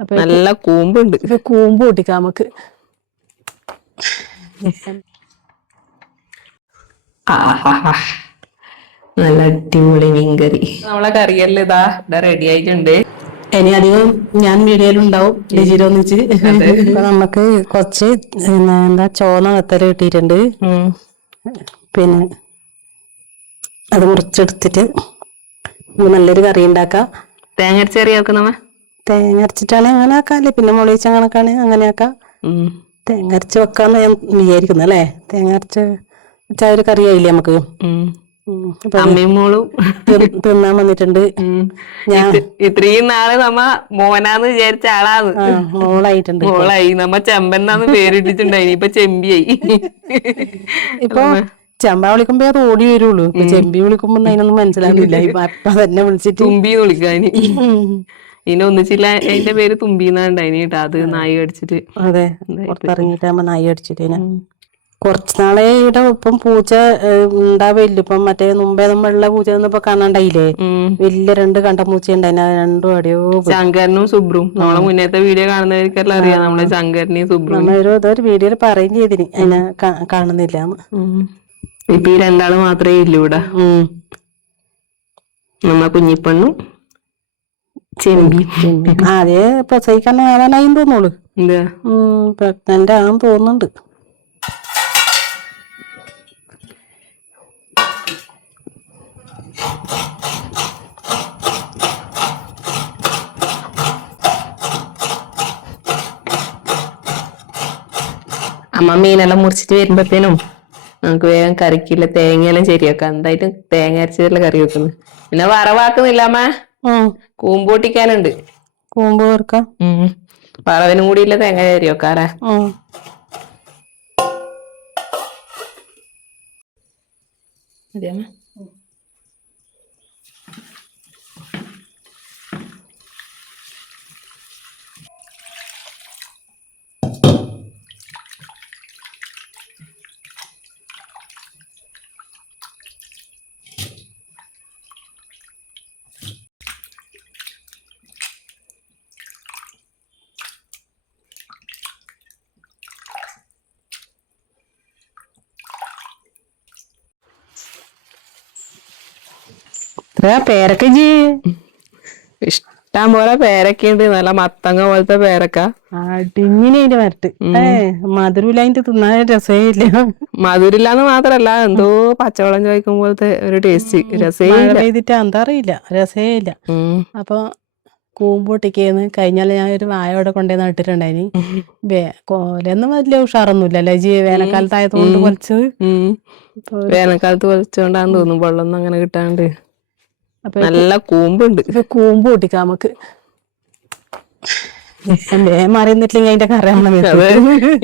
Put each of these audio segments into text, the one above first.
അപ്പൊ നല്ല കൂമ്പുണ്ട്. കൂമ്പ് പൊട്ടിക്കാം നമുക്ക്. നല്ല അടിപൊളി മീൻകറി. നമ്മളെ കറിയെല്ലാം ഇതാ റെഡി ആയിട്ടുണ്ട്. ഇനി അധികം ഞാൻ വീഡിയോയിലുണ്ടാവും ഡിജിയിൽ ഒന്നിച്ച്. അപ്പൊ നമുക്ക് കുറച്ച് എന്താ ചോന്ന വെത്തല് കിട്ടിയിട്ടുണ്ട്. പിന്നെ അത് മുറിച്ചെടുത്തിട്ട് നല്ലൊരു കറി ഉണ്ടാക്കാം. തേങ്ങ അരച്ച കറി ആക്കുന്നമ്മ? തേങ്ങ അരച്ചിട്ടാണ് അങ്ങനെ ആക്കാല്ലേ, പിന്നെ മുളയിച്ച കണക്കാണ് അങ്ങനെ ആക്കാം. തേങ്ങ അരച്ച് വെക്കാന്ന് ഞാൻ വിചാരിക്കുന്നു അല്ലേ. തേങ്ങ അരച്ച് വെച്ചാൽ ഒരു കറിയായില്ലേ നമുക്ക്. അമ്മയും മോളും തിന്നാൻ വന്നിട്ടുണ്ട്. ഇത്രയും നാള് നമ്മ മോനാന്ന് വിചാരിച്ച ആളാന്ന് മോളായിട്ടുണ്ട്. മോളായി. നമ്മ ചെമ്പന്നാന്ന് പേരിട്ടിട്ടുണ്ടായി, ഇപ്പൊ ചെമ്പിയായി. ഇപ്പൊ ചെമ്പ വിളിക്കുമ്പോ അത് ഓടി വരുള്ളൂ. ഇപ്പൊ ചെമ്പി വിളിക്കുമ്പോ അതിനൊന്നും മനസ്സിലാവുന്നില്ല. ഇപ്പൊ അപ്പ തന്നെ വിളിച്ചിട്ട് തുമ്പി വിളിക്കാന്. ഇനി ഒന്നിച്ചില്ല, അതിന്റെ പേര് തുമ്പിന്നാണ്ടായിനി കേട്ടാ. അത് നായി കടിച്ചിട്ട്. അതെ, പുറത്തിറങ്ങിട്ടാകുമ്പോ നായി കടിച്ചിട്ട്. കുറച്ച് നാളെ ഇവിടെ ഇപ്പം പൂച്ച ഉണ്ടാവില്ല. ഇപ്പം മറ്റേ മുമ്പേ നമ്മളുള്ള പൂച്ച ഇപ്പൊ കാണാണ്ടായില്ലേ. വലിയ 2 കണ്ട പൂച്ച ഉണ്ടായിന്. അത് രണ്ടും അടിയോ ശങ്കരനും സുബ്രും. നമ്മളെ മുന്നേത്തെ വീഡിയോ കാണുന്നവർക്കെല്ലാം അറിയാം നമ്മളെ ശങ്കരനെയും സുബ്രും. നമ്മ ഒരു വീഡിയോയിൽ പറയും ചെയ്തിന് അതിനെ കാണുന്നില്ല. ഇപ്പൊ ഈ 2 ആള് മാത്രമേ ഇല്ലൂ ഇവിടെ. നമ്മ കുഞ്ഞിപ്പെണ്ണും ചെമ്പിയും. അതേ പ്രസവിക്കാൻ ആവാനായി തോന്നുള്ളു. പ്രഗ്നന്റ് ആണെന്ന് തോന്നുന്നുണ്ട്. അമ്മ മീനെല്ലാം മുറിച്ചിട്ട് വരുമ്പോഴത്തേനും നമുക്ക് വേഗം കറിക്കില്ല തേങ്ങയെല്ലാം ശരിയാക്കാം. എന്തായിട്ടും തേങ്ങ അരച്ചതെല്ലാം കറി വെക്കുന്നു. പിന്നെ വറവാക്കുന്നില്ല അമ്മ, കൂമ്പ് പൊട്ടിക്കാനുണ്ട്. കൂമ്പ് വറുക്കാം. വറവിനും കൂടി ഇല്ല തേങ്ങ കറി വെക്കാറേ. അതെയമ്മ. പേരക്ക ഇഷ്ടം പോലെ പേരക്കുണ്ട്. നല്ല മത്തങ്ങ പോലത്തെ പേരക്ക. ടിങ്ങിനെ അതിന്റെ മരട്ട് മധുരമില്ല. അതിന്റെ തിന്നാൻ രസേ ഇല്ല. മധുരില്ലാന്ന് മാത്രല്ല, എന്തോ പച്ചവെള്ളം ചോദിക്കും പോലത്തെ ഒരു ടേസ്റ്റ്. രസേ മഴ പെയ്തിട്ട് എന്താ അറിയില്ല, രസേ ഇല്ല. അപ്പൊ കൂമ്പ് പൊട്ടിക്കേന്ന് കഴിഞ്ഞാൽ ഞാൻ ഒരു വായ അവിടെ കൊണ്ടുവന്ന് നട്ടിട്ടുണ്ടായിനി. കോലൊന്നും വലിയ ഉഷാറൊന്നുമില്ല അല്ലേ ജി, വേനൽക്കാലത്തായതുകൊണ്ട് പൊലിച്ചത്. വേനൽക്കാലത്ത് പൊലിച്ചോണ്ടാന്ന് തോന്നുന്നു, വെള്ളമൊന്നും അങ്ങനെ കിട്ടാണ്ട്. നല്ല കൂമ്പുണ്ട്. കൂമ്പ് പൊട്ടിക്കാം നമുക്ക്. മാറിന്നിട്ടില്ലെങ്കിൽ അതിന്റെ കറ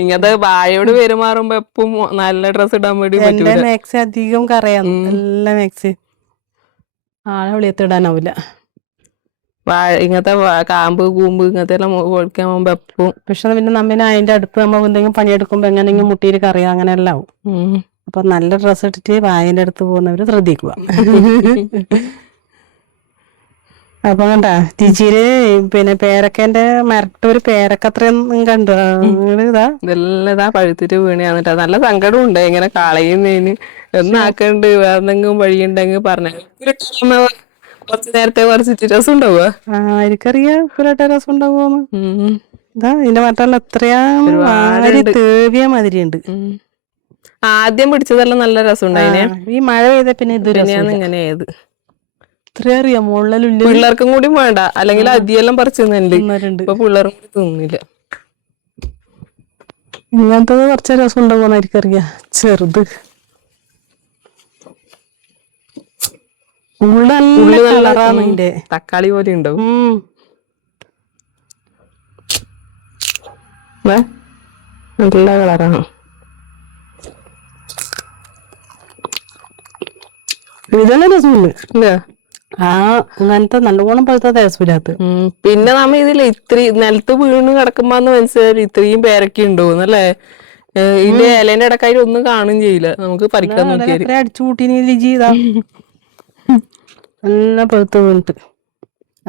ഇങ്ങനത്തെ വാഴയോട് പെരുമാറുമ്പോ എപ്പം നല്ല ഡ്രസ് ഇടാൻ വേണ്ടി എന്റെ മാക്സ് അധികം കറയാന്ന്. എല്ലാ മാക്സ് ആളെ വിളിയത്തിടാനാവില്ല. ഇങ്ങനത്തെ കാമ്പ് കൂമ്പ് ഇങ്ങനത്തെ എല്ലാം പൊളിക്കാൻ പോകുമ്പോ എപ്പം. പക്ഷെ പിന്നെ നമ്മിനെ അതിന്റെ അടുപ്പ് നമ്മ എന്തെങ്കിലും പണിയെടുക്കുമ്പോ എങ്ങനെയെങ്കിലും മുട്ടിയിട്ട് കറിയാ അങ്ങനെ എല്ലാം ആവും. അപ്പൊ നല്ല ഡ്രസ്സ് ഇട്ടിട്ട് വായന്റെ അടുത്ത് പോകുന്നവര് ശ്രദ്ധിക്കുക. അപ്പൊ കണ്ടാ ടീച്ചര് പിന്നെ പേരക്കന്റെ മരട്ട് ഒരു പേരക്ക അത്രയൊന്നും കണ്ടു. ഇതെല്ലാം പഴുത്തിട്ട് വീണയാന്നിട്ടാ. നല്ല സങ്കടം ഉണ്ട് ഇങ്ങനെ കളയുന്നതിന്. എന്നാക്കണ്ട് വേറെന്തെങ്കിലും വഴിയുണ്ടെങ്കിൽ പറഞ്ഞ. കുറച്ചു നേരത്തെ കുറച്ച് രസം ഉണ്ടാവുക. എനിക്കറിയാം ഉപ്പിലിട്ട രസം ഉണ്ടാവുമെന്ന്. ഇതാ ഇതിന്റെ മറ്റെല്ലാം എത്രയാ തേവിയ മാതിരിയുണ്ട്. ആദ്യം പിടിച്ചതെല്ലാം നല്ല രസം ഉണ്ടായിനെ. ഈ മഴ പെയ്ത പിന്നെ ഇത് ഇങ്ങനെയായത്. ഇത്രയും അറിയാം മുകളിലുള്ള പിള്ളേർക്കും കൂടി വേണ്ട, അല്ലെങ്കിൽ അരിയെല്ലാം പറിച്ചു തിന്നുന്നുണ്ട്. ഇപ്പൊ പിള്ളേരും കൂടി തിന്നില്ല. ഇങ്ങനത്തത് കുറച്ച് രസം ഉണ്ടാവുമെന്ന് എനിക്കറിയാം. ചെറുത് ഉള്ളി കളറാണ് ഇതിന്റെ. തക്കാളി പോലെ ഉണ്ടാവും. നല്ല കളറാണ്. ഇതെല്ലാം രസമുണ്ട്. അങ്ങനത്തെ നല്ലോണം പഴുത്ത രസമില്ലാത്ത. പിന്നെ നമ്മ ഇതില് ഇത്രയും നിലത്ത് വീണ് കിടക്കുമ്പോന്ന് മനസ്സിലായി ഇത്രയും പേരൊക്കെ ഉണ്ടോന്നല്ലേ. ഇതിന്റെ ഇലേന്റെ ഇടക്കായി ഒന്നും കാണും ചെയ്യില്ല. നമുക്ക് പറിക്കാൻ നോക്കിയാൽ അടിച്ചു കൂട്ടി ചെയ്താ നല്ല പഴുത്ത് വീണിട്ട്.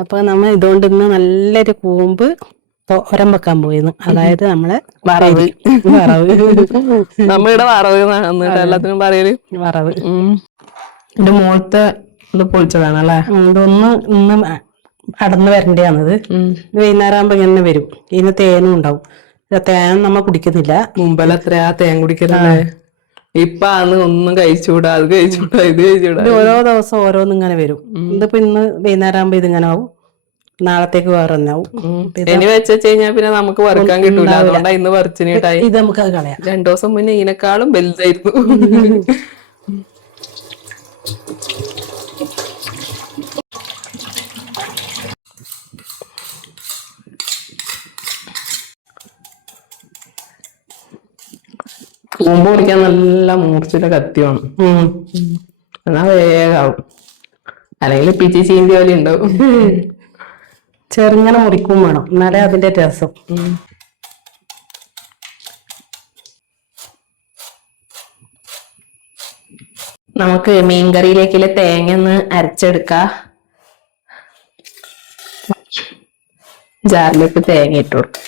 അപ്പൊ നമ്മ ഇതുകൊണ്ട് ഇന്ന് നല്ലൊരു കൂമ്പ് തോരൻ വെക്കാൻ പോയിന്ന്, അതായത് നമ്മളെ വറവ്. വറവ് നമ്മളിവിടെ വറവ് എന്നിട്ട് എല്ലാത്തിനും പറയല് വറവ്. എന്റെ മോളത്തെ ഇത് പൊളിച്ചതാണല്ലേ. ഇതൊന്ന് ഇന്ന് അടന്ന് വരണ്ടയാണത്. വൈകുന്നേരം ആകുമ്പോ ഇങ്ങനെ വരും. ഇതിന് തേനും ഉണ്ടാവും. തേൻ നമ്മ കുടിക്കുന്നില്ല. മുമ്പെല്ലാം എത്രയാ തേൻ കുടിക്കലല്ലേ. ഇപ്പൊ അന്ന് ഒന്നും കഴിച്ചൂടാ, അത് കഴിച്ചൂടാ, ഇത് കഴിച്ചൂടാ. ഓരോ ദിവസം ഓരോന്ന് ഇങ്ങനെ വരും. ഇതിപ്പോ ഇന്ന് വൈകുന്നേരം ആകുമ്പോ ഇതിങ്ങനെ ആവും, നാളത്തേക്ക് വേറെ തന്നെ ആവും. ഇനി വെച്ച് കഴിഞ്ഞാൽ പിന്നെ നമുക്ക് വറുക്കാൻ കിട്ടൂല. അതുകൊണ്ടാ ഇന്ന് വറുച്ചിനിട്ടായി. ഇത് നമുക്ക് അത് കളയാം. 2 ദിവസം മുന്നേ ഇതിനെക്കാളും വലുതായിരുന്നു. കൂമ്പ് പൊടിക്കാൻ നല്ല മൂർച്ചയുടെ കത്തി വേണം. എന്നാ വേഗാവും. അല്ലെങ്കിൽ പിച്ചി ചീന്തി പോലെ ഉണ്ടാവും. ചെറുങ്ങനെ മുറിക്കും വേണം, എന്നാലേ അതിന്റെ രസം. നമുക്ക് മീൻകറിയിലേക്കുള്ള തേങ്ങ ഒന്ന് അരച്ചെടുക്കാം. ജാറിലേക്ക് തേങ്ങ ഇട്ട് കൊടുക്കാം.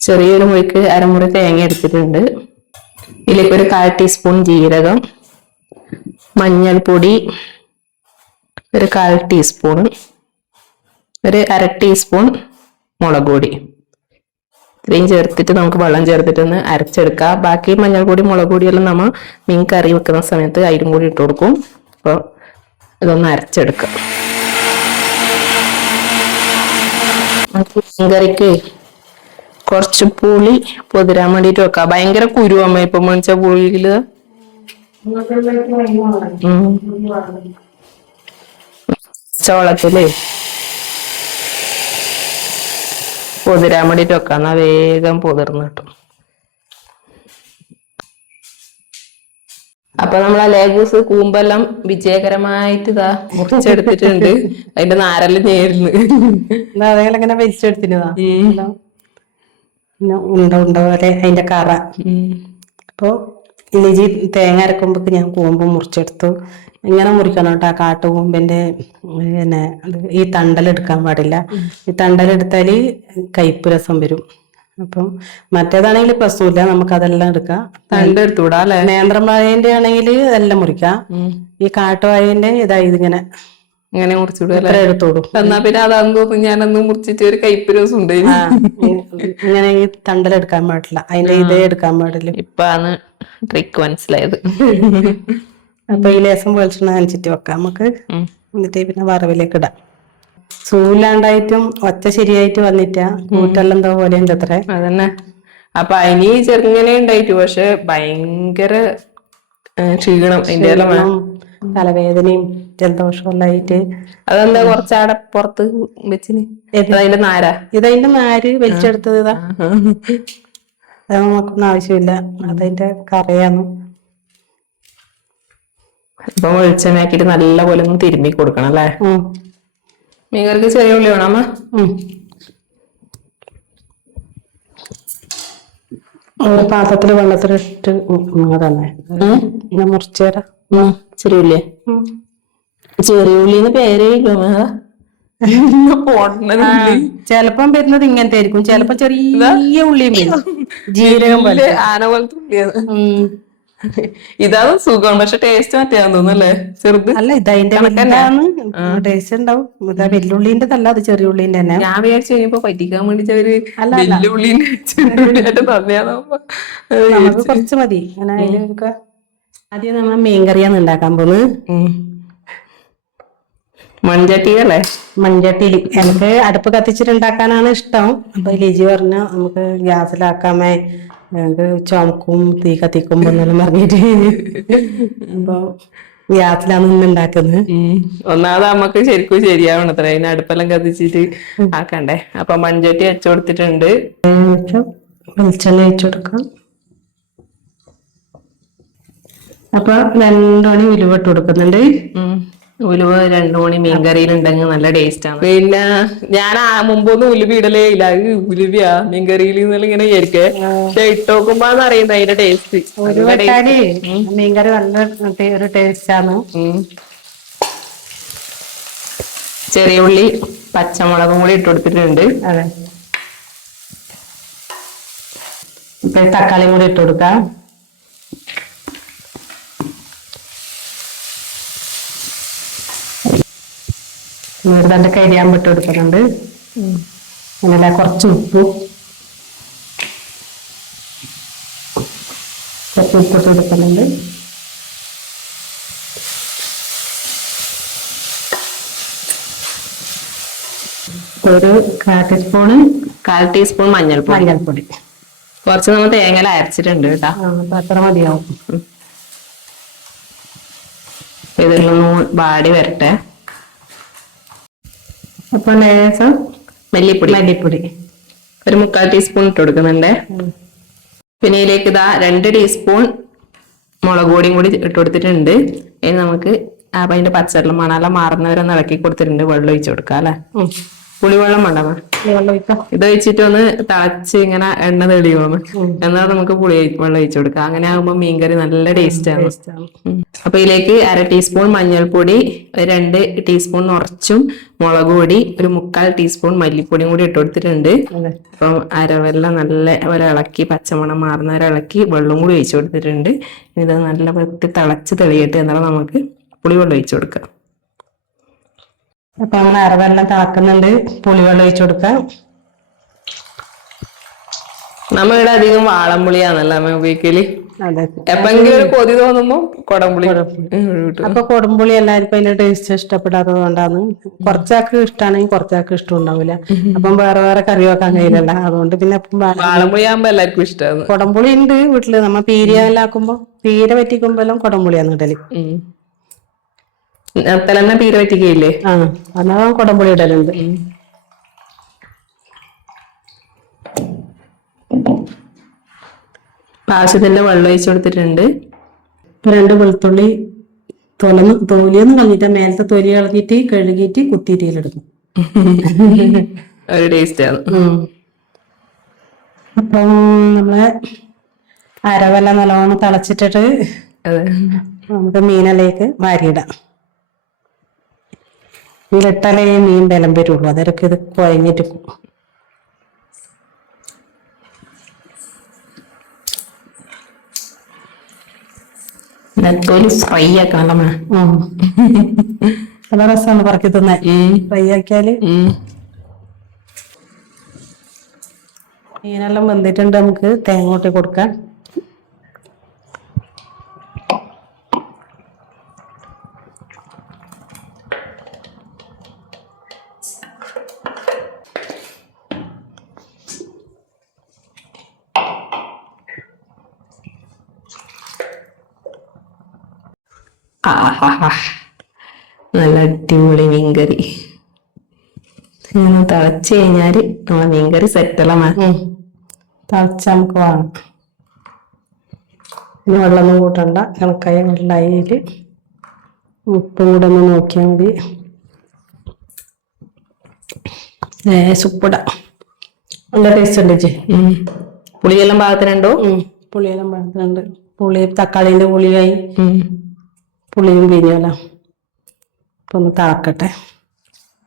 ചെറിയൊരു മുറിക്ക് അരമുറി തേങ്ങ എടുത്തിട്ടുണ്ട്. ഇതിലേക്ക് ഒരു 1/4 ടീസ്പൂൺ ജീരകം, മഞ്ഞൾപ്പൊടി ഒരു 1/4 ടീസ്പൂൺ, ഒരു 1/2 ടീസ്പൂൺ മുളക് പൊടി, ഇത്രയും ചേർത്തിട്ട് നമുക്ക് വെള്ളം ചേർത്തിട്ടൊന്ന് അരച്ചെടുക്കാം. ബാക്കി മഞ്ഞൾപ്പൊടി മുളക് പൊടിയെല്ലാം നമ്മൾ മീൻ കറി വെക്കുന്ന സമയത്ത് അതിലും കൂടി ഇട്ട് കൊടുക്കും. അപ്പോൾ ഇതൊന്ന് അരച്ചെടുക്കാം. മീൻ കറിക്ക് കുറച്ച് പുളി പൊതിരാൻ വേണ്ടിട്ട് വെക്കാം. ഭയങ്കര കുരുവമ്മ ഇപ്പൊ മേടിച്ച പുളിയില്. ചോളത്തില് പൊതിരാൻ വേണ്ടിട്ട് വെക്കാം, എന്നാ വേഗം പൊതിർന്ന് കിട്ടും. അപ്പൊ നമ്മളെ ലേഗൂസ് കൂമ്പെല്ലാം വിജയകരമായിട്ട് ഇതാ മുറിച്ചെടുത്തിട്ടുണ്ട്. അതിന്റെ നാരെല്ലാം നേരുന്നു. അതേപോലെ ഇങ്ങനെ വലിച്ചെടുത്തിനതാ. ഉണ്ട ഉണ്ട പോലെ അതിന്റെ കറ. അപ്പൊ ഇലിജി തേങ്ങ അരക്കുമ്പോ ഞാൻ കൂമ്പ് മുറിച്ചെടുത്തു. ഇങ്ങനെ മുറിക്കണം കേട്ടോ. കാട്ടുകൂമ്പിന്റെ പിന്നെ ഈ തണ്ടലെടുക്കാൻ പാടില്ല. ഈ തണ്ടലെടുത്താല് കയ്പ്പ് രസം വരും. അപ്പം മറ്റേതാണെങ്കിൽ പ്രശ്നമില്ല, നമുക്ക് അതെല്ലാം എടുക്കാം. തണ്ടെടുത്തൂടാ അല്ലെ. നേന്ത്രവാഴന്റെ ആണെങ്കിൽ എല്ലാം മുറിക്കാം. ഈ കാട്ടുവാഴന്റെ ഇതിങ്ങനെ ഇങ്ങനെ മുറിച്ചിടും ഇത്ര എടുത്തോടും. എന്നാ പിന്നെ അതാന്ന് തോന്നുന്നു ഞാനൊന്ന് മുറിച്ചിട്ട് ഒരു കയ്പ്പ് രസം ഉണ്ട്. ഇങ്ങനെ ഈ തണ്ടലെടുക്കാൻ പാടില്ല, അതിന്റെ ഇതേ എടുക്കാൻ പാടില്ല. ഇപ്പാണ് ട്രിക്ക് മനസ്സിലായത്. അപ്പൊ ഈ ലേസം വെളിച്ചെണ്ണ നനച്ചിട്ട് വെക്കാം നമുക്ക്. എന്നിട്ട് പിന്നെ വറവിലേക്ക് ഇടാം. സൂലാണ്ടായിട്ടും ഒച്ച ശരിയായിട്ട് വന്നിട്ടാ കൂറ്റെല്ലാം എന്തോ പോലെ ഉണ്ട് അത്ര. അതന്നെ. അപ്പൊ അതിന് ചെറുങ്ങനെ ഉണ്ടായിട്ടു, പക്ഷെ ഭയങ്കര ക്ഷീണം. അതിന്റെ തലവേദനയും ജലദോഷവും ആയിട്ട്. അതെന്താ കുറച്ചാടെ പുറത്ത് വെച്ചിന്? അതിന്റെ നാര, ഇതതിന്റെ നാര് വലിച്ചെടുത്തത്. ഇതാ അത് നമുക്കൊന്നും ആവശ്യമില്ല, അതതിന്റെ കറയാന്ന്. ഇപ്പൊ വെളിച്ചെണ്ണയാക്കിട്ട് നല്ല പോലെ ഒന്ന് തിരുമ്മി കൊടുക്കണം അല്ലേ. മീൻകറിക്ക് ചെറിയ ഉള്ളി വേണം അമ്മ. പാത്രത്തില് വെള്ളത്തിലിട്ട് തന്നെ ഞാൻ മുറിച്ചേരാ. ചെറിയ ഉള്ളിയെ, ചെറിയ ഉള്ളിന്ന് പേരേയില്ലോ. ചെലപ്പം വരുന്നത് ഇങ്ങനത്തെ ആയിരിക്കും, ചെലപ്പോ ചെറിയ ഉള്ളിയും വരും. ജീരകം പോലെ ആന പോലത്തെ ഉള്ളിയാണ്. ഇതാണ് സുഖം, പക്ഷെ ടേസ്റ്റ് മറ്റേയാന്ന് തോന്നുന്നല്ലേ. ചെറുത് അല്ല, ഇതതിന്റെ ടേസ്റ്റ് ഉണ്ടാവും. ഇതാ വെല്ലുള്ളിന്റെ അല്ല, അത് ചെറിയ ഉള്ളിന്റെ തന്നെ. ഞാൻ വിചാരിച്ചു കഴിഞ്ഞപ്പോ പറ്റിക്കാൻ വേണ്ടി നമുക്ക് കുറച്ച് മതി. അങ്ങനെ അതിലൊക്കെ ആദ്യം നമ്മൾ മീൻകറിയാണ് ഉണ്ടാക്കാൻ പോകുന്നത്. മൺചട്ടിയല്ലേ? മൺചട്ടിയിൽ എനിക്ക് അടുപ്പ് കത്തിച്ചിട്ട് ഉണ്ടാക്കാനാണ് ഇഷ്ടം. അപ്പൊ ലിജി പറഞ്ഞു നമുക്ക് ഗ്യാസിലാക്കാമേ, ഞങ്ങക്ക് ചുമക്കും തീ കത്തിക്കുമ്പോ എന്നെല്ലാം പറഞ്ഞിട്ട്. അപ്പൊ ഗ്യാസിലാണ് ഇന്ന് ഉണ്ടാക്കുന്നത്. ഒന്നാമത് നമുക്ക് ശരിക്കും ശരിയാവണത്ര, അതിന് അടുപ്പെല്ലാം കത്തിച്ചിട്ട് ആക്കണ്ടേ. അപ്പൊ മൺചട്ടി വെച്ചു കൊടുത്തിട്ടുണ്ട്. വെളിച്ചെണ്ണ വെച്ചു കൊടുക്കാം. അപ്പൊ 2 മണി ഉലുവ ഇട്ട് കൊടുക്കുന്നുണ്ട്. ഉലുവ 2 മണി മീൻകറിയിലുണ്ടെങ്കിൽ നല്ല ടേസ്റ്റ് ആണ്. പിന്നെ ഞാൻ മുമ്പൊന്നും ഉലുവ ഇടലേ ഇല്ല. ഉലുവയാ മീൻകറിയിൽ ഇങ്ങനെ ആയിരിക്കേ, പക്ഷെ ഇട്ടോക്കുമ്പോന്ന് അറിയുന്നത് അതിന്റെ ടേസ്റ്റ്. ഉലുവട്ടാല് മീൻകറി നല്ല ഒരു ടേസ്റ്റ് ആണ്. ചെറിയ ഉള്ളി പച്ചമുളകും കൂടി ഇട്ട് കൊടുത്തിട്ടുണ്ട്. അതെ, ഇപ്പൊ തക്കാളിയും കൂടി ഇട്ട് കൊടുക്കാം. ഒരു തണ്ട് കരിയാമ്പ് ഇട്ട് കൊടുക്കുന്നുണ്ട്. അങ്ങനെ കുറച്ച് ഉപ്പും ഉപ്പിട്ട് കൊടുക്കുന്നുണ്ട്. ഒരു കാൽ ടീസ്പൂൺ മഞ്ഞൾപ്പൊടി. കുറച്ച് നമ്മൾ തേങ്ങ അരച്ചിട്ടുണ്ട് കേട്ടോ. അപ്പൊ അത്ര മതിയാവും. ഇതൊന്നും വാടി വരട്ടെ. അപ്പൊ ലേശം മല്ലിപ്പൊടി ഒരു 3/4 ടീസ്പൂൺ ഇട്ട് കൊടുക്കുന്നുണ്ട്. പിന്നെ ഇതിലേക്ക് 2 ടീസ്പൂൺ മുളക് പൊടിയും കൂടി ഇട്ട് കൊടുത്തിട്ടുണ്ട്. ഇനി നമുക്ക് അതിന്റെ പച്ചവെള്ളം മണാല മാറുന്നവരെ ഒന്ന് ഇളക്കി കൊടുത്തിട്ടുണ്ട്. വെള്ളം ഒഴിച്ചു കൊടുക്കാം അല്ലെ. പുളിവെള്ളം വേണ്ടമ. ഇത് ഒഴിച്ചിട്ട് ഒന്ന് തിളച്ച് ഇങ്ങനെ എണ്ണ തെളിയുമെന്ന് എന്നാൽ നമുക്ക് വെള്ളം ഒഴിച്ചു കൊടുക്കാം. അങ്ങനെ ആകുമ്പോ മീൻകറി നല്ല ടേസ്റ്റ് ആണ്. അപ്പൊ ഇതിലേക്ക് 1/2 ടീസ്പൂൺ മഞ്ഞൾപ്പൊടി, 2 ടീസ്പൂൺ നിറച്ചും മുളക് പൊടി, ഒരു 3/4 ടീസ്പൂൺ മല്ലിപ്പൊടിയും കൂടി ഇട്ട് കൊടുത്തിട്ടുണ്ട്. അപ്പം അരവെല്ലാം നല്ല ഒരിളക്കി പച്ചമണം മാറുന്നവരിളക്കി വെള്ളം കൂടി ഒഴിച്ചു കൊടുത്തിട്ടുണ്ട്. ഇത് നല്ല തിളച്ച് തെളിയിട്ട് എന്നാലും നമുക്ക് പുളിവെള്ളം ഒഴിച്ചു കൊടുക്കാം. അപ്പൊ നമ്മൾ അരവെല്ലാം തിളക്കുന്നുണ്ട്. പുളിവെള്ളം ഒഴിച്ചു കൊടുക്കാം. നമ്മളിവിടെ അധികം വാളംപുളിയാണല്ലോ അമ്മ ഉപയോഗിക്കല്. അതെ, എപ്പെങ്കിലും ഒരു കൊതി തോന്നുമ്പോ കൊടംപുളി. അപ്പൊ കൊടുമ്പുളി എല്ലാവർക്കും അതിന്റെ ടേസ്റ്റ് ഇഷ്ടപ്പെടാത്തത് കൊണ്ടാണ്. കുറച്ചാൾക്ക് ഇഷ്ടമാണെങ്കിൽ കുറച്ചാൾക്ക് ഇഷ്ടം ഉണ്ടാവില്ല. അപ്പം വേറെ വേറെ കറി വെക്കാൻ കഴിയില്ലല്ലോ. അതുകൊണ്ട് പിന്നെ വാളംപുളി ആകുമ്പോ എല്ലാവർക്കും ഇഷ്ടമാണ്. കൊടംപുളി ഉണ്ട് വീട്ടില്. നമ്മ പീരിയെല്ലാം ആക്കുമ്പോ പീര പറ്റിക്കുമ്പോഴും കൊടംപുളിയാണ് ഇടല്. തന്നെ പീര പറ്റിക്കയില്ലേ? എന്നാ കൊടംപുളി ഇടലുണ്ട്. ആവശ്യത്തിന്റെ വെള്ളം ഒഴിച്ചു കൊടുത്തിട്ടുണ്ട്. 2 വെളുത്തുള്ളി തൊലിയൊന്നും കളഞ്ഞിട്ട് മേലത്തെ തൊലി കളഞ്ഞിട്ട് കഴുകിയിട്ട് കുത്തിയിട്ടെടുക്കും. ഒരു ടേസ്റ്റ് ആണ്. അപ്പം നമ്മളെ അരവെല്ലാം നല്ലോണം തിളച്ചിട്ടിട്ട് നമുക്ക് മീനിലേക്ക് വാരിയിടാം. ഇതിലിട്ടാലേ മീൻ ബലം വരുള്ളൂ. അതൊക്കെ ഇത് കുഴഞ്ഞിട്ട് ഫ്രൈ ആക്കണം. നല്ല രസമാണ് പറക്കി തിന്നാൻ. ഫ്രൈ ആക്കിയാല് മീനെല്ലാം വെന്തിട്ടുണ്ട്. നമുക്ക് തേങ്ങ കൂട്ടി കൊടുക്കാം. നല്ല അടിപൊളി മീൻകറി. തിളച്ച് കഴിഞ്ഞാല് നമ്മളെ മീൻകറി സെറ്റല്ല. തിളച്ച് നമുക്ക് വാങ്ങാം. ഇനി വെള്ളമൊന്നും കൂട്ടണ്ട. കണക്കായ വെള്ളമായിട്ട് ഉപ്പും കൂടെ ഒന്ന് നോക്കിയാൽ മതി. ഉപ്പിടാം. നല്ല ടേസ്റ്റ് ഉണ്ട് ചേച്ചി. പുളിയെല്ലാം പാകത്തിനുണ്ടോ? പുളിയെല്ലാം പാകത്തിനുണ്ട്. പുളി തക്കാളിന്റെ പുളിയായി പുളിയും പിരിയല്ല. അപ്പൊ ഒന്ന് തിളക്കട്ടെ.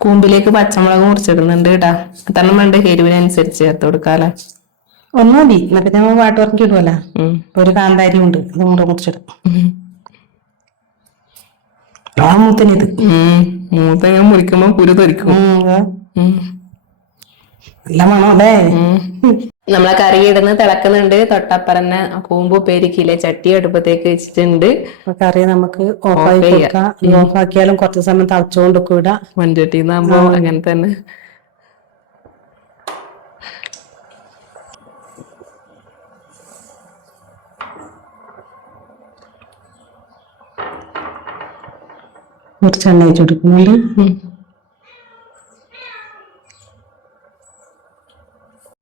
കൂമ്പിലേക്ക് പച്ചമുളക് മുറിച്ചിടുന്നുണ്ട് കേട്ടാ. എത്രണ്ണം വേണ്ട എരിവിനനുസരിച്ച് ചേർത്ത് കൊടുക്കാല്ലേ. ഒന്നും മതി. എന്നിട്ട് ഞങ്ങൾ വാട്ടുവറക്കി ഇടുവല്ല. ഒരു കാന്താരി ഉണ്ട്, അതും കൂടെ മുറിച്ചിടും. മൂത്തനിത് മൂത്ത ഞാൻ മുറിക്കുമ്പോ കുരു തെറിക്കും. നല്ല മണം അല്ലേ. നമ്മളെ കറി ഇടുന്ന് തിളക്കുന്നുണ്ട്. തൊട്ടപ്പറന്നെ കൂമ്പ് ഉപ്പേരിക്കില്ലേ ചട്ടി അടുപ്പത്തേക്ക് വെച്ചിട്ടുണ്ട്. കറി നമുക്ക് ഓഫാക്കി കൊടുക്കാം. ഓഫാക്കിയാലും കുറച്ച് സമയം തിളച്ചുകൊണ്ട് ഇടാം. മൺചട്ടിന്നാകുമ്പോ അങ്ങനെ തന്നെ. കുറച്ച് എണ്ണ ഒഴിച്ച് കൊടുക്കുന്നുണ്ട്.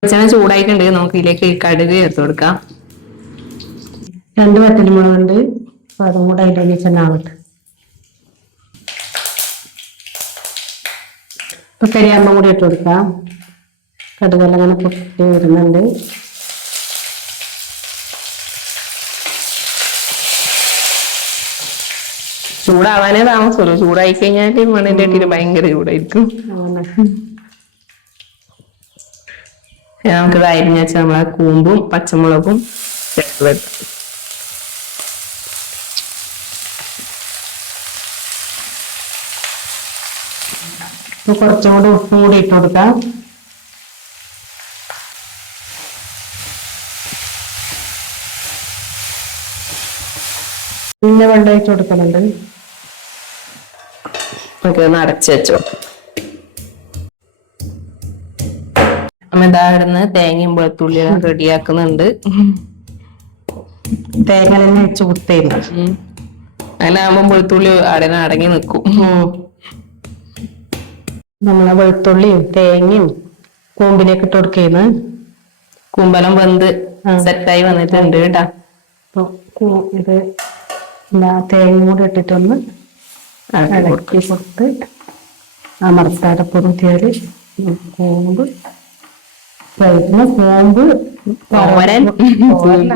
വെളിച്ചെണ്ണ ചൂടായിട്ടുണ്ട്. നമുക്ക് ഇതിലേക്ക് കടുക് ചേർത്ത് കൊടുക്കാം. 2 വറ്റൽമുളകുണ്ട്. അപ്പൊ അതും കൂടെ അതിലേക്ക് തന്നെ ആവട്ടെ. ഇപ്പൊ കരിയാമ്പം കൂടി ഇട്ട് കൊടുക്കാം. കടുകെല്ലാം അങ്ങനെ പൊട്ടി വരുന്നുണ്ട്. ചൂടാവാനേ താമസമുള്ളൂ. ചൂടായി കഴിഞ്ഞാൽ മണ്ണിന്റെ അടിയിൽ ഭയങ്കര ചൂടായിരിക്കും. നമുക്ക് അരിഞ്ഞ വെച്ച നമ്മളെ കൂമ്പും പച്ചമുളകും ചേർത്ത് വെക്കാം. കുറച്ചും കൂടി ഉപ്പും കൂടി ഇട്ട് കൊടുക്കാം. പിന്നെ വെള്ളം ഒഴിച്ച് കൊടുക്കുന്നുണ്ട്. നമുക്ക് ഒന്ന് അടച്ചു വെച്ചോ. അമ്മ ഇതാ ഇടുന്ന് തേങ്ങയും വെളുത്തുള്ളിയും റെഡിയാക്കുന്നുണ്ട്. തേങ്ങ തന്നെ വെച്ച് കുത്തേന്ന് അങ്ങനെ ആകുമ്പോ വെളുത്തുള്ളി അടങ്ങി നിൽക്കും. നമ്മളെ വെളുത്തുള്ളിയും തേങ്ങയും കൂമ്പിലേക്ക് ഇട്ട് കൊടുക്കുന്നു. കൂമ്പലം വെന്ത് സെറ്റായി വന്നിട്ടുണ്ട് കേട്ടാ. ഇത് തേങ്ങ കൂടി ഇട്ടിട്ടൊന്ന് ഇളക്കി കൊടുത്ത് അമർത്താതെ പൊറുത്തിയാല് കൂമ്പ്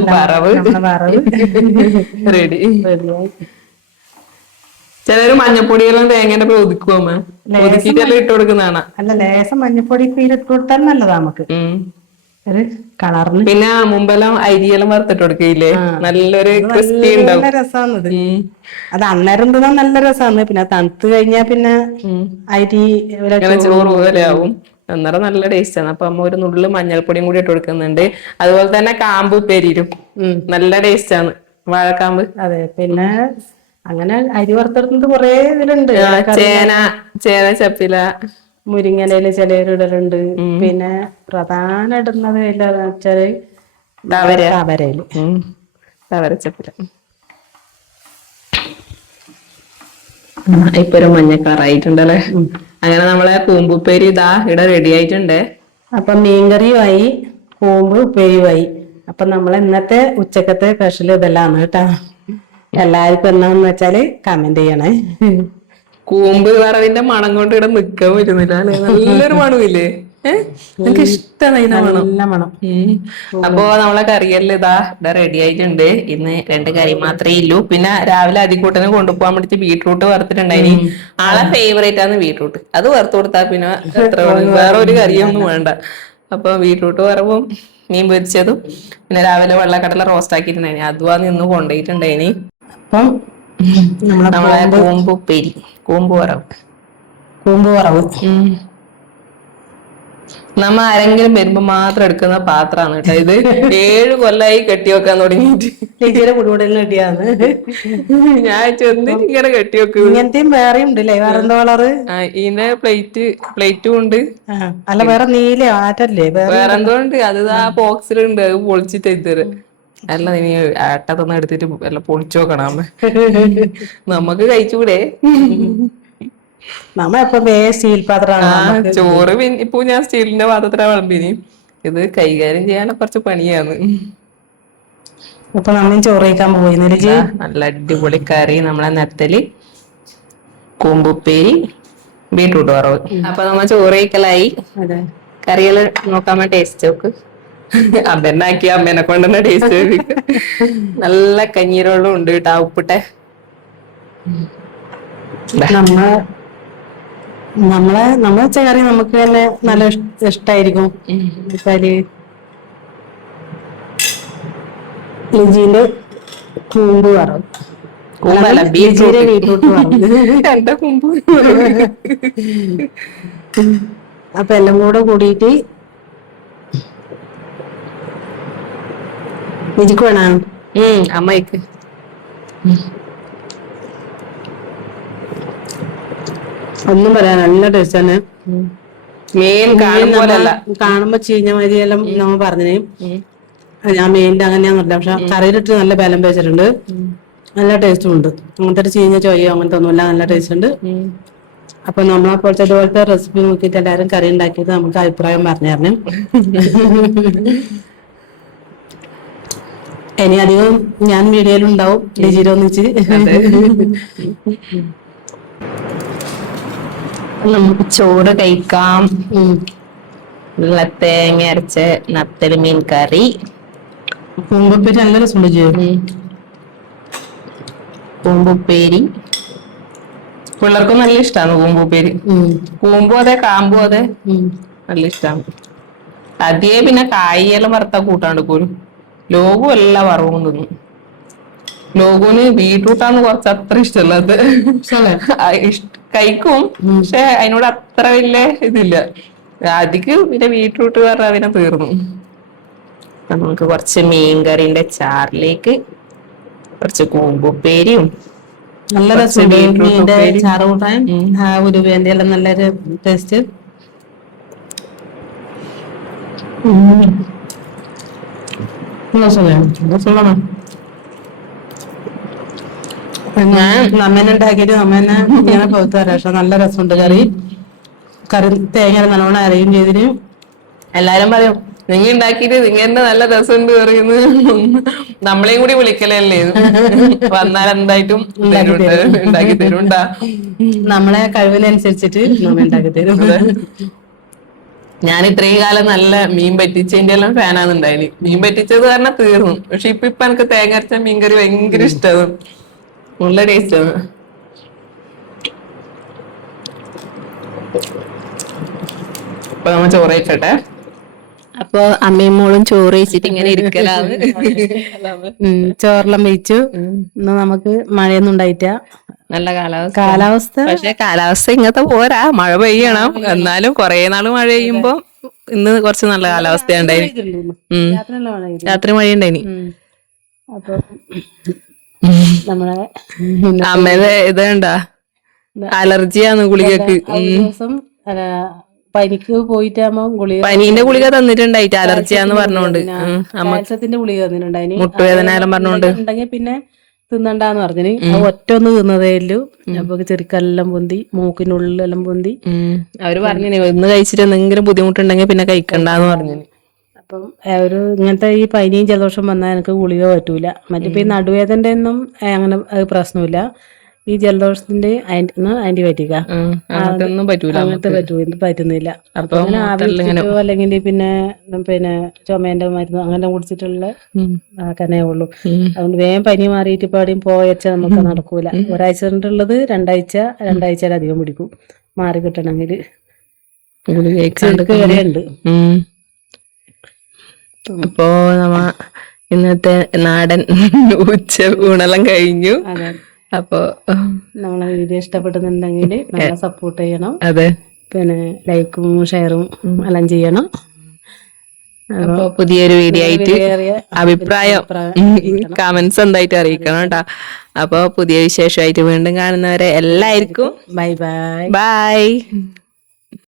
വറവ് റെഡി. ചിലര് മഞ്ഞപ്പൊടിയെല്ലാം തേങ്ങേന്റെ ഒപ്പം ഒതുക്കുവമ്മ, ഒതുക്കിട്ടെല്ലാം ഇട്ട് കൊടുക്കുന്നതാണ്. അല്ല, ലേശം മഞ്ഞപ്പൊടി ഇട്ട് കൊടുത്താൽ നല്ലതാ നമുക്ക് ഒരു കളറിന്. പിന്നെ മുമ്പെല്ലാം അരിയെല്ലാം വറുത്തിട്ട് കൊടുക്കില്ലേ, നല്ലൊരു ക്രിസ്പി ഉണ്ടാവും. രസാണത്. അത് അന്നേരം തിന്നാൻ നല്ല രസമാണ്. പിന്നെ തണുത്ത് കഴിഞ്ഞാ പിന്നെ അരി ചോറ് പോലെ ആവും. അന്നേരം നല്ല ടേസ്റ്റ് ആണ്. അപ്പൊ അമ്മ ഒരു നുള്ളു മഞ്ഞൾപ്പൊടിയും കൂടി ഇട്ട് കൊടുക്കുന്നുണ്ട്. അതുപോലെ തന്നെ കാമ്പ് ഉപ്പേരിയിലും നല്ല ടേസ്റ്റ് ആണ്, വാഴക്കാമ്പ്. അതെ, പിന്നെ അങ്ങനെ അരി വറുത്തെടുക്കുന്നത് കൊറേ ഇതിലുണ്ട്. ചേന ചപ്പില, മുരിങ്ങലയില് ചിലരിടലുണ്ട്. പിന്നെ പ്രധാന ഇടുന്നത് എന്താന്ന് വെച്ചാല് തവരയില് തവരച്ചപ്പില. ഇപ്പൊ ഒരു മഞ്ഞക്കറായിട്ടുണ്ടല്ലേ. അങ്ങനെ നമ്മളെ കൂമ്പുപ്പേരി ഇതാ ഇവിടെ റെഡി ആയിട്ടുണ്ട്. അപ്പൊ മീൻകറിയുമായി കൂമ്പ് ഉപ്പേരിയുമായി. അപ്പൊ നമ്മളെ ഇന്നത്തെ ഉച്ചക്കത്തെ സ്പെഷ്യൽ ഇതെല്ലാം കേട്ടാ. എല്ലാവർക്കും എന്നാന്ന് വെച്ചാല് കമന്റ് ചെയ്യണേ. കൂമ്പ് വറവിന്റെ മണം കൊണ്ട് ഇവിടെ നിക്കാൻ പറ്റുന്നില്ല അല്ലെ, നല്ലൊരു മണമില്ലേ. എനിക്ക് ഇഷ്ടമാണ് അതിന്റെ മണം. അപ്പൊ നമ്മളെ കറിയെല്ലാം ഇവിടെ റെഡി ആയിട്ടുണ്ട്. ഇന്ന് 2 കറി മാത്രമേ ഇല്ലൂ. പിന്നെ രാവിലെ അതികൂട്ടനെ കൊണ്ടുപോകാൻ വേണ്ടിട്ട് ബീട്രൂട്ട് വറുത്തിട്ടുണ്ടായിനി. ആളെ ഫേവറേറ്റ് ആണ് ബീട്രൂട്ട്. അത് വറുത്ത് കൊടുത്താൽ പിന്നെ എത്ര വേറെ ഒരു കറിയൊന്നും വേണ്ട. അപ്പൊ ബീട്രൂട്ട് വറവും മീൻ പൊരിച്ചതും പിന്നെ രാവിലെ വെള്ളക്കടല റോസ്റ്റ് ആക്കിയിട്ടുണ്ടായിനി, അതുവാ നിന്ന് കൊണ്ടുപോയിട്ടുണ്ടായിനി. അപ്പം നമ്മളെ കൂമ്പ് ഉപ്പേരി, കൂമ്പ് വറവ്. നമ്മ ആരെങ്കിലും വരുമ്പോ മാത്രം എടുക്കുന്ന പാത്രമാണ് കേട്ടോ ഇത്. 7 കൊല്ലായി കെട്ടി വെക്കാൻ തുടങ്ങിയിട്ട്. ചേച്ചിയുടെ കുടുകൂടലിന് കെട്ടിയാന്ന് ഞാൻ ചെന്നിട്ട് ഇങ്ങനെ കെട്ടി വെക്കും. ഇങ്ങനത്തെയും വേറെ ഉണ്ടല്ലേ, വേറെ എന്താ കളറ്? ഇതിന്റെ പ്ലേറ്റും ഉണ്ട്. അല്ല, വേറെ നീല ആറ്റല്ലേ, വേറെ എന്തോ ഉണ്ട്. അത് ആ ബോക്സിലുണ്ട്. അത് പൊളിച്ചിട്ട് ഇത്തരം അല്ല, ഇനി ആട്ടത്തൊന്നും എടുത്തിട്ട് എല്ലാം പൊളിച്ചു നോക്കണം. നമുക്ക് കഴിച്ചൂടെ. നമ്മ എപ്പോ സ്റ്റീൽ പാത്രമാണ്. ചോറ് ഇപ്പൊ ഞാൻ സ്റ്റീലിന്റെ പാത്രത്തിലാണ് വിളമ്പിനി. ഇത് കൈകാര്യം ചെയ്യാൻ കുറച്ച് പണിയാണ്. അപ്പൊ നമ്മയും ചോറ് കഴിക്കാൻ പോയി. നല്ല അടിപൊളി കറി, നമ്മളെ നെത്തല്, കൂമ്പുപ്പേരി, ബീട്രൂട്ട് വറവ്. അപ്പൊ നമ്മ ചോറ് കഴിക്കലായി. കറിയെല്ലാം നോക്കാൻ ടേസ്റ്റ് നോക്ക്. അമ്മേനാക്കി അമ്മേനെ കൊണ്ടുതന്നെ ടേസ്റ്റ്. നല്ല കഞ്ഞീരോളും ഉണ്ട് കേട്ടാ, ഉപ്പിട്ടെ. നമ്മളെ വെച്ച കറി നമുക്ക് തന്നെ നല്ല ഇഷ്ടായിരിക്കും. ലിജീന്റെ കൂമ്പ് വറവ്, ബീട്രൂട്ട് എന്റെ കൂമ്പ്. അപ്പൊ എല്ലാം കൂടെ കൂടിയിട്ട് ലിജിക്ക് വേണം. അമ്മയ്ക്ക് ഒന്നും പറയാൻ നല്ല ടേസ്റ്റ് ആണ്. മീൻ കാണുമ്പോ ചീഞ്ഞ മരിയെല്ലാം നമ്മ പറഞ്ഞു. ഞാൻ മീനിന്റെ അങ്ങനെയാന്നല്ല, പക്ഷെ കറിയിലിട്ട് നല്ല ബലം വെച്ചിട്ടുണ്ട്. നല്ല ടേസ്റ്റും ഉണ്ട്. അങ്ങനത്തെ ഒരു ചീഞ്ഞ ചോയോ അങ്ങനത്തെ ഒന്നുമില്ല, നല്ല ടേസ്റ്റ് ഉണ്ട്. അപ്പൊ നമ്മളെ ഇതുപോലത്തെ റെസിപ്പി നോക്കിയിട്ട് എല്ലാവരും കറി ഉണ്ടാക്കിയിട്ട് നമുക്ക് അഭിപ്രായം പറഞ്ഞു തരണം. ഇനി അധികം ഞാൻ വീഡിയോയിലുണ്ടാവും. ലിജിയിൽ ഒന്നിച്ച് നമുക്ക് ചോറ് കഴിക്കാം. നല്ല തേങ്ങ അരച്ച നത്തല് മീൻ കറി, കൂമ്പുപ്പേരി നല്ല രസമുണ്ട് ചെയ്യും. കൂമ്പുപ്പേരി പിള്ളേർക്കും നല്ല ഇഷ്ടമാണ്. കൂമ്പുപ്പേരി, കൂമ്പും അതെ കാമ്പും അതെ നല്ല ഇഷ്ടമാണ്. അതേ പിന്നെ കായെല്ലാം വറുത്ത കൂട്ടാണ്ട് പോലും ലോകു എല്ലാ വറവും തിന്നും. ലോകുവിന് ബീട്രൂട്ടാണ് കുറച്ച് അത്ര ഇഷ്ടമല്ലാത്ത. കഴിക്കും പക്ഷെ അതിനോട് അത്ര വലിയ ഇതില്ല. അധികം പിന്നെ ബീട്രൂട്ട് പറഞ്ഞാൽ അതിനെ തീർന്നു. നമുക്ക് കുറച്ച് മീൻകറിന്റെ ചാറിലേക്ക് കുറച്ച് കൂമ്പുപ്പേരിയും നല്ല കുറച്ച് രസമുണ്ട് ബീട്രൂട്ട് മീന്റെ ഉപ്പേരി. ചാറ് കൂട്ടാൻ. ആ ഉലുവേന്റെ എല്ലാം നല്ലൊരു ടേസ്റ്റ്. നമ്മനെ ഉണ്ടാക്കിയിട്ട് നമ്മനെ ഇങ്ങനെ പോത്ത് തരാം. പക്ഷെ നല്ല രസമുണ്ട് കറി. കറി തേങ്ങ നല്ലോണം അരയും ചെയ്തിന്. എല്ലാരും പറയും നിങ്ങ ഉണ്ടാക്കിട്ട് നിങ്ങ നല്ല രസമുണ്ട് പറയുന്നത്. നമ്മളെയും കൂടി വിളിക്കലല്ലേ വന്നാൽ എന്തായിട്ടും ഉണ്ടാക്കി തരുണ്ടാ. നമ്മളെ കഴിവിനനുസരിച്ചിട്ട് നമ്മ ഉണ്ടാക്കി തരും. ഞാൻ ഇത്രയും കാലം നല്ല മീൻ പറ്റിച്ചതിന്റെ എല്ലാം ഫാനാണ് ഉണ്ടായിന്. മീൻ പറ്റിച്ചത് കാരണം തീർന്നു. പക്ഷെ ഇപ്പൊ എനിക്ക് തേങ്ങ അരച്ച മീൻകറി ഭയങ്കര ഇഷ്ടമാണ്. നല്ല ടേസ്റ്റ് ആണ്. ഇപ്പൊ നമ്മ ചോറ് വെച്ചട്ടെ. അപ്പൊ അമ്മയും മോളും ചോറ് വെച്ചിട്ട് ഇങ്ങനെ ഇരിക്കലാണ്. ചോറെല്ലാം വെച്ചു. ഇന്ന് നമുക്ക് മഴയൊന്നും ഉണ്ടായിട്ട. നല്ല കാലാവസ്ഥ. പക്ഷെ കാലാവസ്ഥ ഇങ്ങനത്തെ പോരാ, മഴ പെയ്യണം. എന്നാലും കൊറേ നാള് മഴ പെയ്യുമ്പോ ഇന്ന് കുറച്ച് നല്ല കാലാവസ്ഥ ഉണ്ടായിന്. രാത്രി മഴ ഉണ്ടായിനി. അപ്പൊ നമ്മളെ അമ്മേടെ ഇതുണ്ടാ അലർജിയാന്ന് ഗുളികക്ക്. ദിവസം പനിക്ക് പോയിട്ടാകുമ്പോ ഗുളിക, പനീന്റെ ഗുളിക തന്നിട്ടുണ്ടായിട്ട് അലർജിയാന്ന് പറഞ്ഞോണ്ട്. കാൽസ്യത്തിന്റെ ഗുളിക തന്നിട്ടുണ്ടായിന്. മുട്ടുവേദന പറഞ്ഞോണ്ട് ഉണ്ടെങ്കിൽ പിന്നെ തിന്നണ്ടാന്ന് പറഞ്ഞിന്. അത് ഒറ്റ ഒന്ന് തിന്നതേ ഉള്ളൂ. അപ്പൊ ചെറുക്കെല്ലാം പൊന്തി, മൂക്കിനുള്ളിലെല്ലാം പൊന്തി. അവര് പറഞ്ഞു ഇന്ന് കഴിച്ചിട്ട് എന്തെങ്കിലും ബുദ്ധിമുട്ടുണ്ടെങ്കിൽ പിന്നെ കഴിക്കണ്ടെന്ന് പറഞ്ഞു. അപ്പം ഒരു ഇങ്ങനത്തെ ഈ പനിയും ജലദോഷം വന്നാൽ എനിക്ക് ഗുളിക പറ്റൂല. മറ്റിപ്പോ ഈ നടുവേദന്റെ ഒന്നും അങ്ങനെ പ്രശ്നമില്ല. ഈ ജലദോഷത്തിന്റെ ആന്റിബയോട്ടിക്കാ അങ്ങനത്തെ പറ്റുന്നില്ല. അപ്പൊ അങ്ങനെ ആവിച്ചോ അല്ലെങ്കിൽ പിന്നെ ചുമേന്റെ മരുന്ന് അങ്ങനെ കുടിച്ചിട്ടുള്ള ആക്കാനേ ഉള്ളൂ. അതുകൊണ്ട് വേഗം പനി മാറിയിട്ട് ഇപ്പൊ എവിടെയും പോയച്ചാൽ നമുക്ക് നടക്കൂല. ഒരാഴ്ച കൊണ്ടുള്ളത് രണ്ടാഴ്ചയിലധികം പിടിക്കും മാറി കിട്ടണമെങ്കിൽ. വരെയുണ്ട്. അപ്പോ നമ്മ ഇന്നത്തെ നാടൻ ഉച്ച ഊണെല്ലാം കഴിഞ്ഞു. അപ്പൊ നമ്മളെ വീഡിയോ ഇഷ്ടപ്പെടുന്നുണ്ടെങ്കിൽ നമ്മളെ സപ്പോർട്ട് ചെയ്യണം. അതെ, പിന്നെ ലൈക്കും ഷെയറും എല്ലാം ചെയ്യണം. അപ്പൊ പുതിയൊരു വീഡിയോ ആയിട്ട് അഭിപ്രായം കമന്റ്സ് എന്തായിട്ട് അറിയിക്കണം കേട്ടാ. അപ്പൊ പുതിയ വിശേഷമായിട്ട് വീണ്ടും കാണുന്നവരെ എല്ലാവർക്കും ബൈ ബൈ. ബൈ.